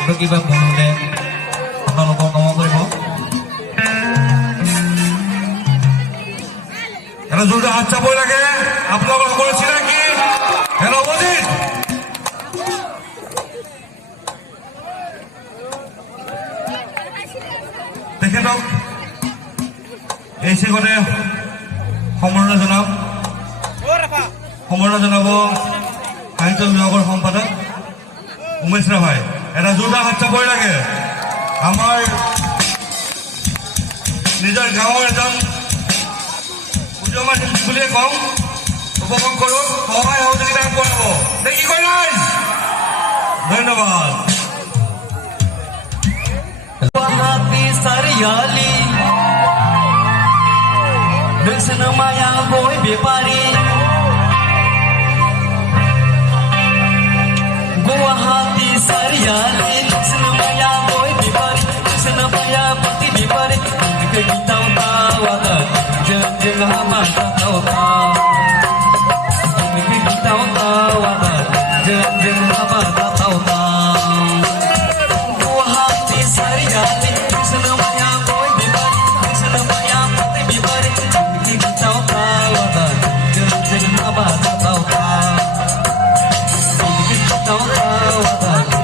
গানটো কিবা ভুল হ'লে আপোনালোকক ক্ষমা কৰিব। এটা জোৰদাৰ হাত চাপৰি লাগে আপোনালোকৰ সকলো চিনাকি অজিত তেখেতক এই চেগতে সম্বৰ্ধনা জনাব সাহিত্য বিভাগৰ সম্পাদক উমেশ ৰাভাই। এটা জোৰদাৰ হাত চাপৰি লাগে। আমাৰ নিজৰ গাঁৱৰ এজন উদীয়মান শিল্পী বুলিয়ে কওঁ, উপভোগ কৰোঁ, সহায় সহযোগিতা আগবঢ়াব নে কি কয় নাই? ধন্যবাদ। Sariali Dusna maya boy bepari Guwahati Sariali Dusna maya boy bepari Dusna maya pati bepari Ke kita utawada jeng jeng hama tawta Ke kita utawada jeng jeng hama tawta Guwahati Sariali Tau